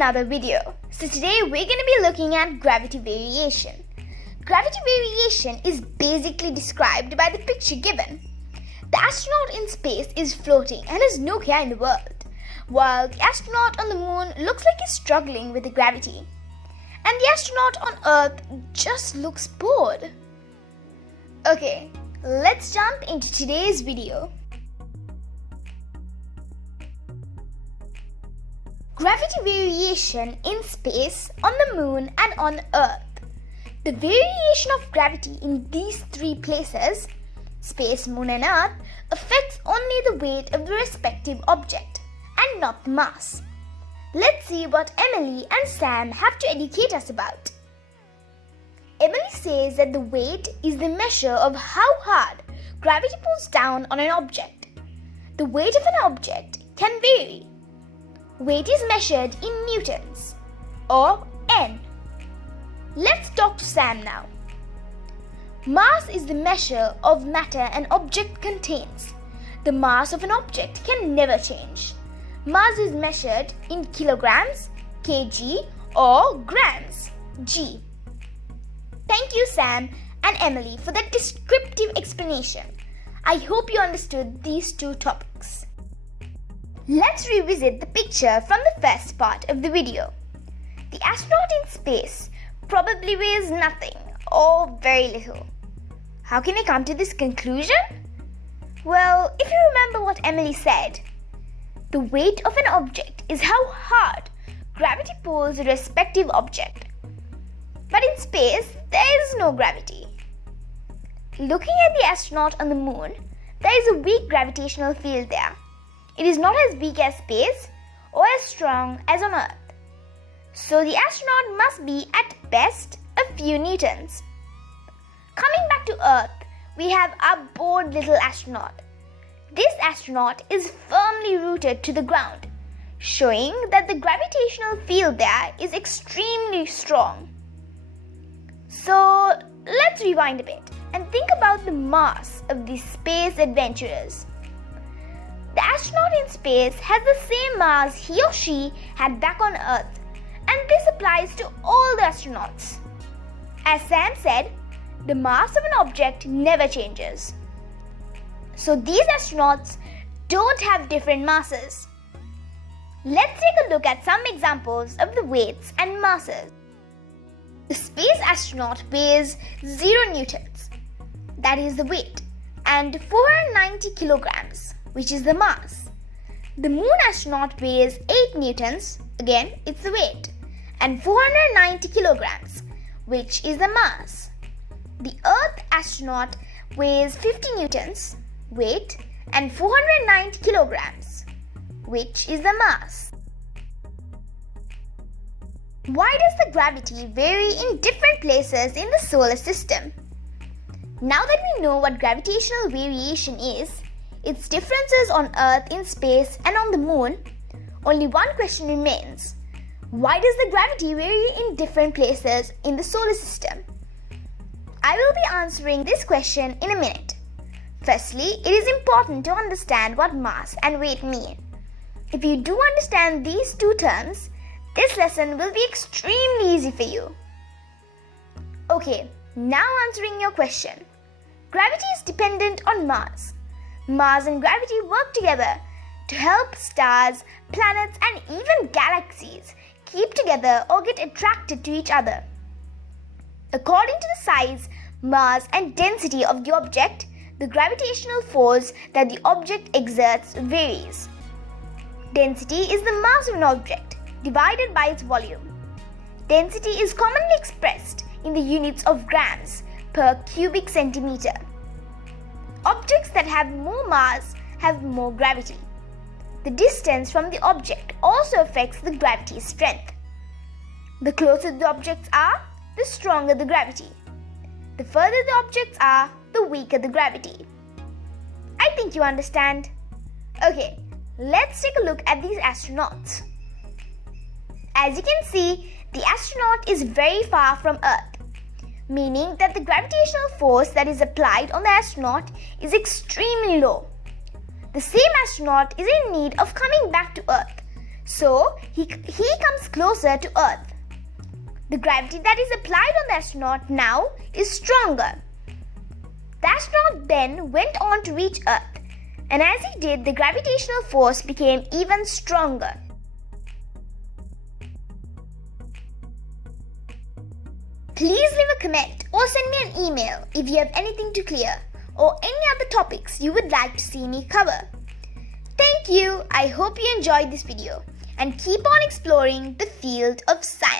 another video. So today we're going to be looking at gravity variation. Gravity variation is basically described by the picture given. The astronaut in space is floating and has no care in the world, while the astronaut on the moon looks like he's struggling with the gravity. And the astronaut on Earth just looks bored. Okay, let's jump into today's video. Gravity variation in space, on the moon and on Earth. The variation of gravity in these three places, space, moon and Earth, affects only the weight of the respective object and not the mass. Let's see what Emily and Sam have to educate us about. Emily says that the weight is the measure of how hard gravity pulls down on an object. The weight of an object can vary. Weight is measured in newtons, or N. Let's talk to Sam now. Mass is the measure of matter an object contains. The mass of an object can never change. Mass is measured in kilograms, kg, or grams, g. Thank you, Sam and Emily, for that descriptive explanation. I hope you understood these two topics. Let's revisit the picture from the first part of the video. The astronaut in space probably weighs nothing or very little. How can I come to this conclusion? Well, if you remember what Emily said, the weight of an object is how hard gravity pulls a respective object. But in space, there is no gravity. Looking at the astronaut on the moon, there is a weak gravitational field there. It is not as weak as space or as strong as on Earth. So the astronaut must be at best a few newtons. Coming back to Earth, we have our bored little astronaut. This astronaut is firmly rooted to the ground, showing that the gravitational field there is extremely strong. So let's rewind a bit and think about the mass of these space adventurers. The astronaut in space has the same mass he or she had back on Earth, and this applies to all the astronauts. As Sam said, the mass of an object never changes. So these astronauts don't have different masses. Let's take a look at some examples of the weights and masses. The space astronaut weighs 0 newtons, that is the weight, and 490 kilograms, which is the mass. The moon astronaut weighs 8 newtons, again it's the weight, and 490 kilograms, which is the mass. The Earth astronaut weighs 50 newtons, weight, and 490 kilograms, which is the mass. Why does the gravity vary in different places in the solar system? Now that we know what gravitational variation is, its differences on Earth in space and on the moon, only one question remains. Why does the gravity vary in different places in the solar system? I will be answering this question in a minute. Firstly, it is important to understand what mass and weight mean. If you do understand these two terms, this lesson will be extremely easy for you. Okay, now answering your question. Gravity is dependent on mass. Mass and gravity work together to help stars, planets, and even galaxies keep together or get attracted to each other. According to the size, mass, and density of the object, the gravitational force that the object exerts varies. Density is the mass of an object divided by its volume. Density is commonly expressed in the units of grams per cubic centimeter. Objects that have more mass have more gravity. The distance from the object also affects the gravity's strength. The closer the objects are, the stronger the gravity. The further the objects are, the weaker the gravity. I think you understand. Okay, let's take a look at these astronauts. As you can see, the astronaut is very far from Earth, meaning that the gravitational force that is applied on the astronaut is extremely low. The same astronaut is in need of coming back to Earth, So he comes closer to Earth. The gravity that is applied on the astronaut now is stronger. The astronaut then went on to reach Earth, and as he did, the gravitational force became even stronger. Please leave a comment or send me an email if you have anything to clear or any other topics you would like to see me cover. Thank you. I hope you enjoyed this video and keep on exploring the field of science.